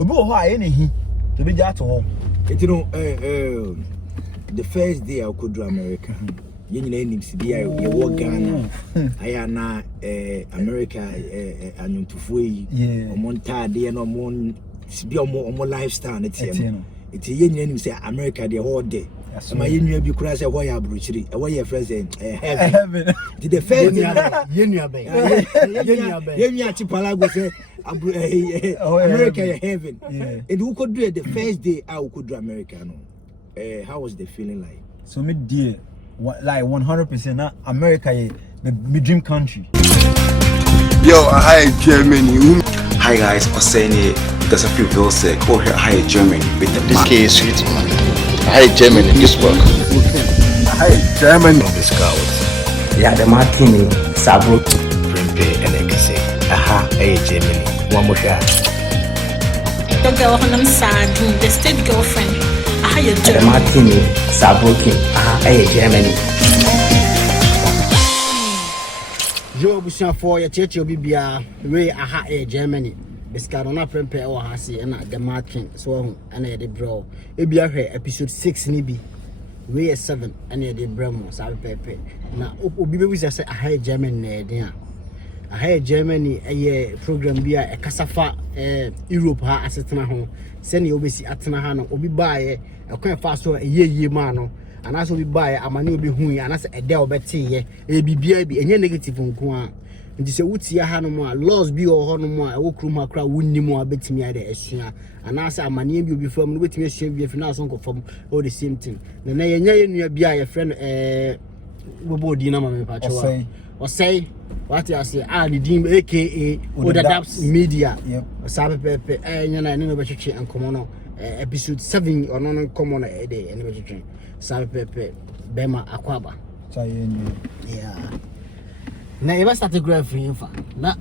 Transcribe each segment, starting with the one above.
obi wo ho a ye ne hi to be ja to ho you know the first day I could do America you know him sibia you work Ghana aya na America anyuntufo yi omonta de no mon sibia omo lifestyle na tie no iti ye nyina nim say America de all day ma ye nua bi kura say ho ya abrochiri e wo ye friend heaven did the first ye nua chipala go say America heaven and who could do it the first day I could do America no how was the feeling like? So me dear like 100% na America my dream country. Yo, hi Germany. Hi guys, I'm saying it because I feel real sick. Oh, hi Germany with the this case sweet man. Hi Germany, this work. Hi Germany. This cows. Yeah, the Martini, Sabro, Prempe, and Ekase. Aha, hey Germany. One more shot. The girl on sad, the state girlfriend. Aha, you're the Martini, Sabro, aha, hey Germany. Joe Bushan for your church, Bibia, way aha, hey Germany. Biscarona Prempe or Hasi and the Martin, so and the bro. Ebia episode 6 nibi. We 7 and the Bremo, Sabe Pepe. Now, Obi was a high Germany there. A high Germany a program be a Casafa Europe ha assetna home. Send you obesi atnahano, Obi buy a quite fast or a ye mano, and as we buy a manu be hui, and as a del betty, a BB, and negative on Kuan. And this is a Hanoma, laws be or Honoma, a walk room, a crowd, wouldn't more bet me at the Essia. And as I my name you before me with me a shave if now uncle from all the same thing. The nay be a friend Dinamo Pacho or say what I say, the Deem aka or the Daps Media. Yep. Sabe Pepe, and I know better and Comono episode 7 or non common a day and better Sabe Pepe Bema Aquaba. Yeah. Na eba start graph free fa na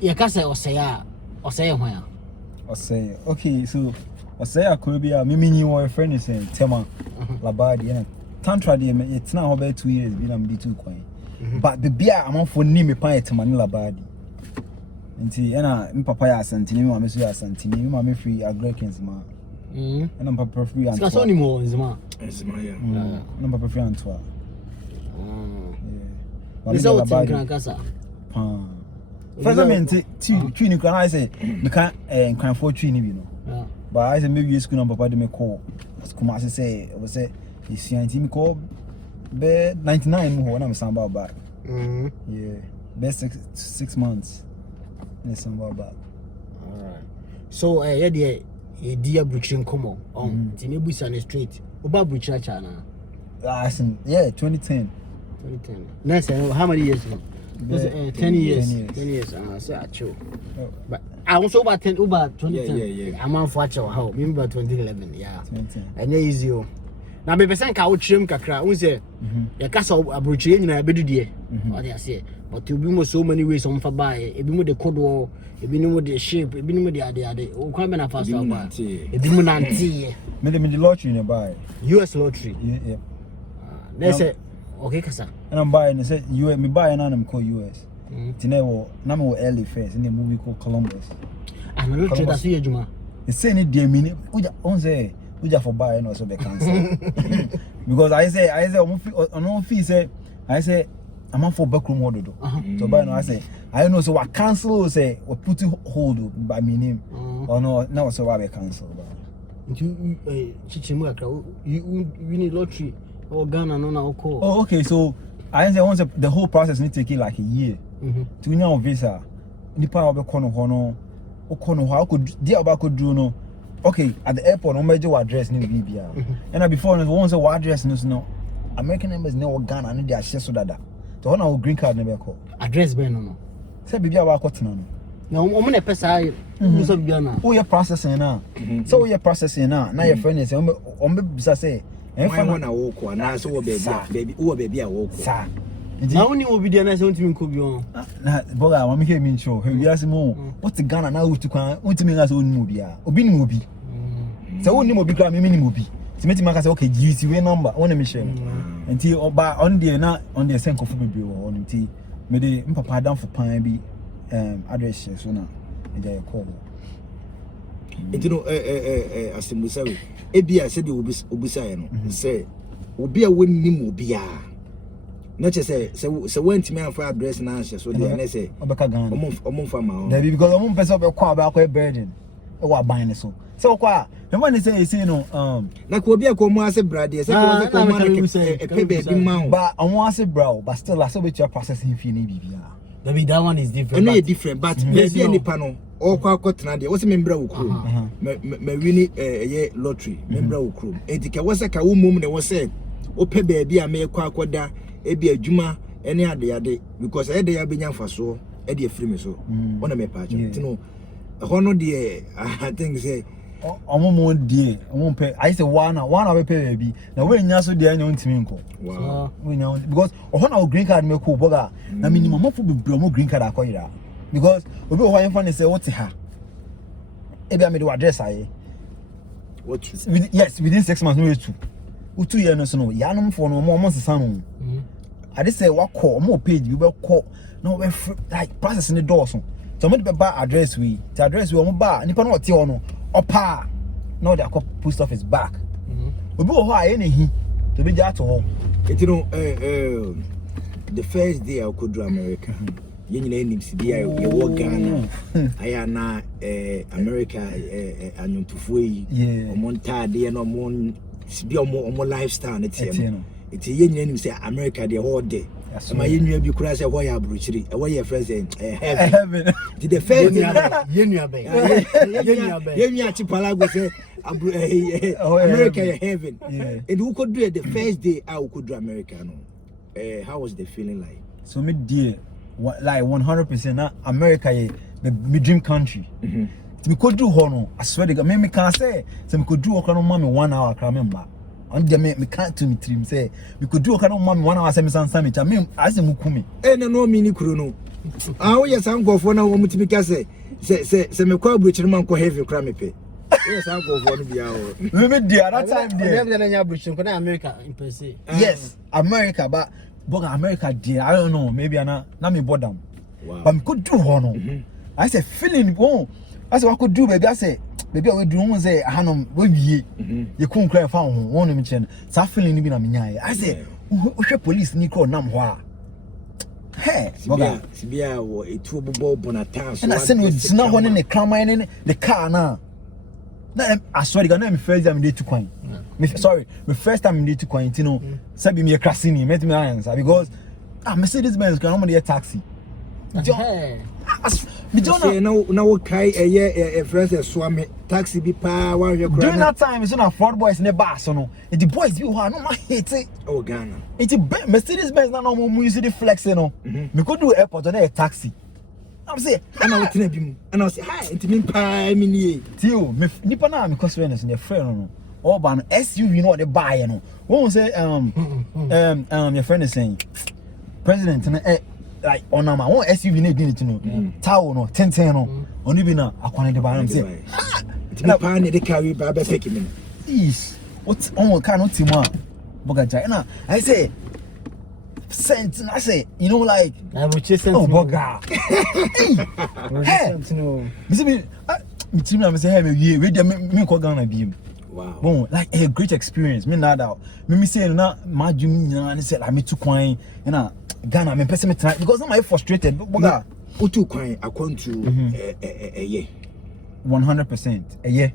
ye ka say osaya hwan osaya okay so osaya korobia me menyi wo friend is tema labadi na tantra de me it's na about 2 years bi na me too kwan but the bia amafo ni me pan tema ni labadi nti na me papa ya asantini me mama so ya asantini me mama free agrekins ma na papa free antwa so ni mo nzima ya na papa free antwa Is that what you casa? First, tree you can I say, you can't and for tree, you know. But I said, maybe you school number, but me call. As Kumasi say, I was say, he's team call bed 99 when I'm some about back. Yeah, best 6 months. Yes, some about back. Alright. So, yeah, dear Bruchin Como on Tinebus on the street. About Bruchina China. Yeah, 2010. 2010. Nice. How many years ago? 10 years. 10 years. So I chill. But I was over 2010. Yeah. I'm on for how? Remember 2011. Yeah. 2010. And easy. Now me person ka wo trim kakra. Won say ya kasa abrochire nyina bedu de. What I say. But you be so many ways on for buy. E bi mo de code, e bi no de shape, e bi no de ade. O kwa be na fast buy. E bi mo nanti. Me the lottery no buy. US lottery. Yeah. They say okay, kasa. And I'm buying. They said US. Me buying and I'm call US. Tinewo. Na me early first in the movie called Columbus. I'm not sure that's you, Juma. They say ni dear mini. Uja for buying also be cancel. Because I say on fee say I say I'm on for backroom order do. So buy no I say I know so what cancel say or put it hold by me name. Or no now so why be cancel. You chichimu akra you need lottery. Oh, Ghana, no, call. Oh, okay. So I say once the whole process need take like a year. To know visa, nipa obe kono how could dear about could do no. Okay, at the airport, no major address ni BBA. And before once what address no American members know Ghana and they are share so that. So on our green card never call. Address be no. Say BBA wa kwatena no. Na o me pesa you so Ghana. Oh, you processing now. So you processing now. Now your friend is on be bisa say why wanna walk na so baby a walk sir na woni obi dey na say untimi nko bi on na boga wa me hear me show we are mo what Ghana na wutu kwan untimi nga say oni mo bia obi ni mo bi say oni mo bi kra me ni mo bi timeti maka say okay GC we number wona me share nti oba on dey na on dey senko fu bebre wo on nti me dey mpapa adam for pan bi address so na e dey call You know, as a Musawi, Ebia said you will be Ubusayano, say, Ubia wouldn't name Ubia. Not just say, so went to me for address and answer, so they say, Obakagan, a month from my own. because I'm person of a car about a burden. Oh, I buy so. So, qua, the one is saying, no, like will be a commerce brady, a baby mount, but I want to say, bro, but still, I saw what you're processing if you need BBR. Maybe that one is different. But different, but maybe any panel or quite what's a member of crew. Me winning a lottery, member of crew. And it was like a woman that was said, O pe baby, I may quaquada, a be a juma, any other day, because I had been young for so, Eddie free so. One of my patch, you know, a honor dear, I think say. I'm one dear, I won't pay. I say one hour pay baby. Now when you're so dear, you to me. Wow, we know because on our green card, me cool boga. I mean, my mom would be green card acquire because we go home and say what's her. Maybe I made address I. What? Yes, within 6 months, no 2 years no. Yanum for no more months. Son, I just say what call more page. You will call no like processing the doors. So I'm going to buy address we. The address we want buy. Nipa no ti ono. Opa. Now they are post office back. We go high anything to be that home. You know, the first day I could do America. You know, CBI, you work Ghana. I am now America, and you to free. Yeah. Monta, they are no more lifestyle. It's a union, say America, the whole day. My union, you could say, why are brutal? Why your friends heaven? Did the first America heaven. And who could do it the first day I could do America? How was the feeling like? So me dear, like 100% now America my dream country. Me could do hono. I swear to God, me can't say. So me could do okay no mommy 1 hour. I remember. And me can't to me trim say we could do okay no mommy 1 hour. Say me summit. I mean I say mukumi. No mini chrono. Ah yes, I'm go for now. Want to be say me call bridge man ko heavy crime pay. Yes, I'm go for no be our. Me dear that time there. America in per se. Yes, America, but America dear. I don't know. Maybe I na me bother. Wow. But me could do hono. I say feeling oh. I say what could do baby. I say baby I will do one say hanom we ye. You couldn't cry for one me chen. Sa feeling ni bi na me nyae. I say we police ni call nam ho. Hey, Sibia wo etu obobo bonata so. And I say no it's not one in the car in the car now. Na I swear God na me first time dey to kwan. Me sorry, my first time dey to kwan, you know. Say be me crashing me me answer because Mercedes Benz can only a taxi. Me don't know. Now kai a friend swami taxi be pa one your during that time it's not Ford boys in the bar so no. And the boys be no my hate it. Oh Ghana. It's Mercedes Benz na no more use the flex you know. Me could do airport on a taxi. I'm say and I will tell you and I say hi it mean pa me ni. Tio me nipa na me cause friends in the friend no. All ban SUV no the buy you know. Won't say your friend is saying president like on my own SUV need to know. Tower no 10 no. Only be na akwane de buy am say. It be pa ne de carry ba be pick me. Is what on can not team Boga na I say sent I say you know like I will chase them. oh Boga. Hey. Me team na me say hey me we dey me ko Ghana bi him. Wow. Bon, like a great experience. Me not out. Me say na my dream and say like me too kwan Ghana me person me try because I'm frustrated. Boga. Utu kwan according to a year. 100%. A year.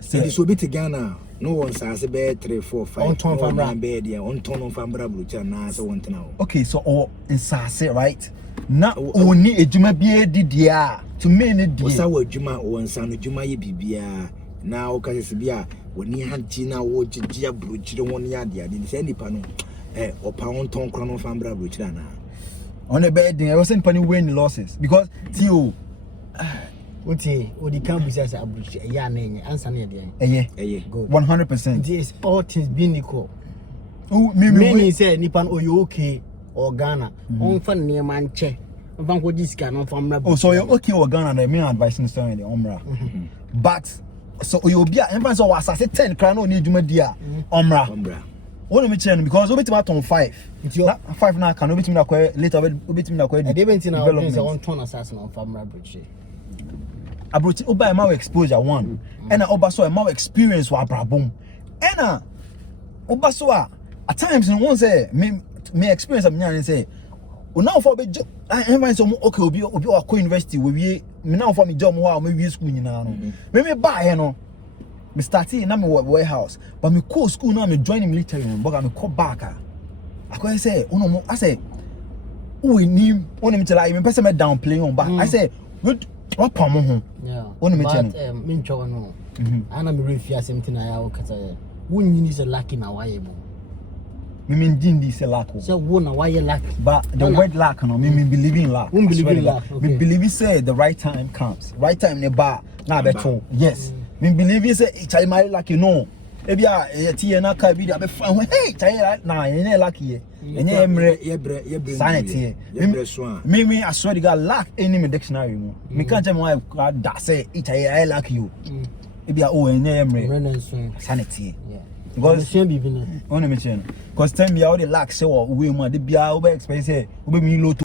Say this will be to Ghana. No one says be 3, 4, 5. On ton from brand bed there. On ton of fambra brucha na so want now. Okay, so all in Sase, right? Na only a juma be dia to me ne dia. Osa wa juma o nsa no juma ye bibia. Na o ka se bia woni hanti na wo gigia bruchire won ya dia. Di se nipa no opa on ton kro no fambra bruchira na. On the bed I wasn't penny win losses because Tio Oti can be says abruch ya na answer na yeah good 100%. This all things being equal. Oh me say nipa o you okay or Ghana on fan near man che on ko this can on from oh so you're okay or Ghana the main advice in the story the omra but so you be everyone so was say 10 crown no need juma dia omra what me change because obit ma ton 5 5 na can obit me na later obit me na development on ton assassin on family bridge abrochi oba ma exposure one and oba so ma experience wa brabom and oba so at times no one say me experience am nyan say o now for be I find some okay obi wa ko university we me now for me job wa me we school nyina no me buy here no me starting na me warehouse but me call school now me join military but me call back I go say uno I say we need me tell I me person me downplay on back I say what pam ho yeah uno me tell me ncho no ana me refia something I ya okata won is a lucky na why bo me mean dindi say lack so won na why lucky but the word lack no me believe in lack me believe say the right time comes right time ne ba na beto yes me believe say chai my lucky no ebia tie na ka bi da be fa hey chai na yen lucky enye emre ye sanity me I swear to God lack any me dictionary mo me can't tell me why that say chai lucky you ebia oh enye emre sanity because on me chen because time me all the lack say we man the bia we expect say we me low to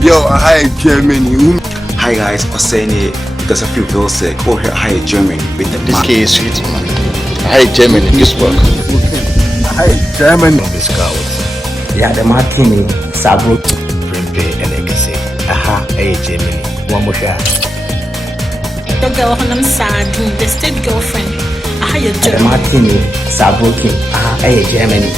Yo, hi Germany. Hi guys, I was saying it because I feel very sick. Go here, hi Germany with the This case is sweet, man. Hi, Germany, this work. Hi Germany. This cows. Yeah, the martini, sabro. Prempe and ekese. Aha, hey, Germany. One more shot. Your girl on sad, the state girlfriend. I had your The martini, sabro king. Germany.